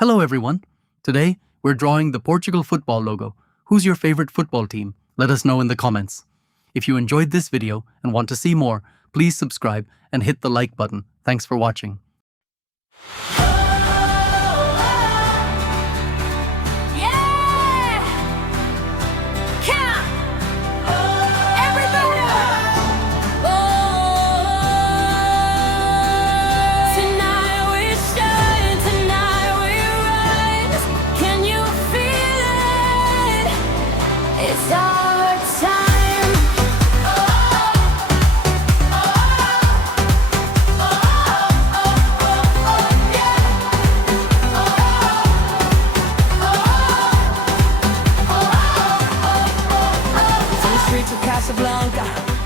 Hello everyone. Today, we're drawing the Portugal Football Logo. Who's your favorite football team? Let us know in the comments. If you enjoyed this video and want to see more, please subscribe and hit the like button. Thanks for watching.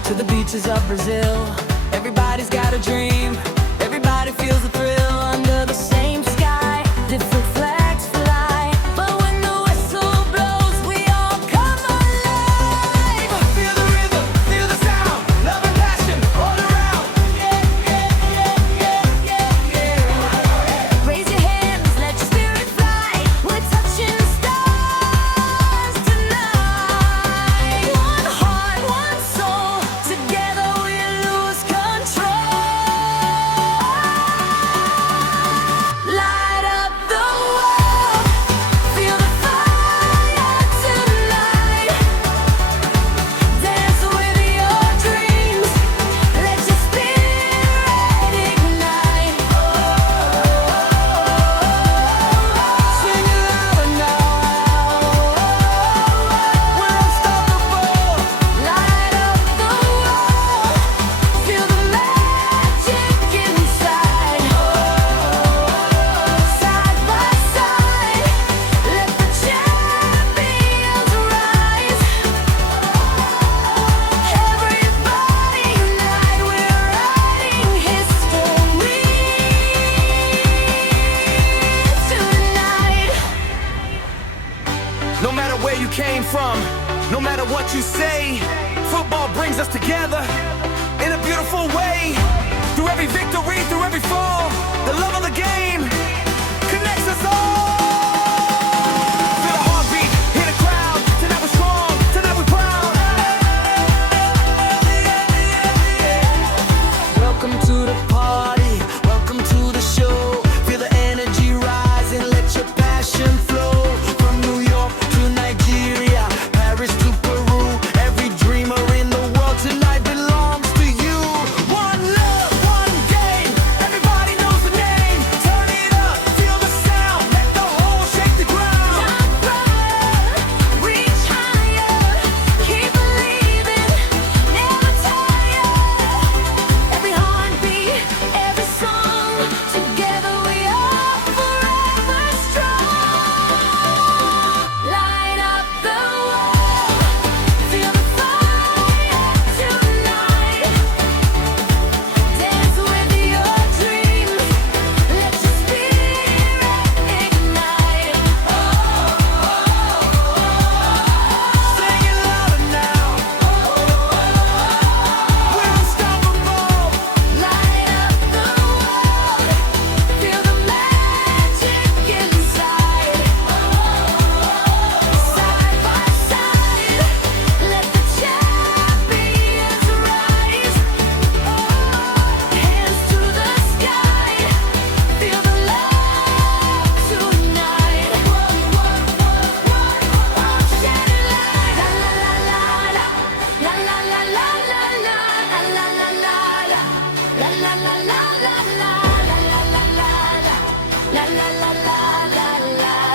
To the beaches of Brazil, everybody's got a dream. Everybody feels the thrill under the same sky. Different flags fly, but when the whistle blows, we all come alive. Feel the rhythm, feel the sound, love and passion all around. Yeah, yeah, yeah, yeah, yeah. Raise your hands, let your spirit fly. We're touching the stars tonight. One heart, one soul. Together we lose control. Light up the world. Feel the fire tonight. Dance with your dreams. Let your spirit ignite. Sing it louder now. We're unstoppable. Light up the world. Feel the magic inside. Side by side, let the champions rise. Everybody unite, we're writing history tonight. No matter where you came from, no matter what you say, football brings us together in a beautiful way. Through every victory, through every fall, the love of the game connects us all. Feel the heartbeat, hear the crowd. Tonight we're strong, tonight we're proud. Welcome to the party, welcome to the show. Feel the energy rising, let your passion flow. From New York to Nigeria, Paris to Peru, every dreamer in the world tonight belongs to you. One love, one game, everybody knows the name. Turn it up, feel the sound, let the whole shake the ground. Jump higher, reach higher, keep believing, never tire. Every heartbeat, every song, together we are forever strong. Light up the world, feel the fire tonight. Dance with your dreams, let your spirit ignite. Sing it louder now. We're unstoppable. Light up the world, feel the magic inside. Side by side, let the champions rise. Hands to the sky, feel the love tonight. Shining light, la la la la, la la la la la la, la la la la, la la la la la la, la la la la la, la la la la la la.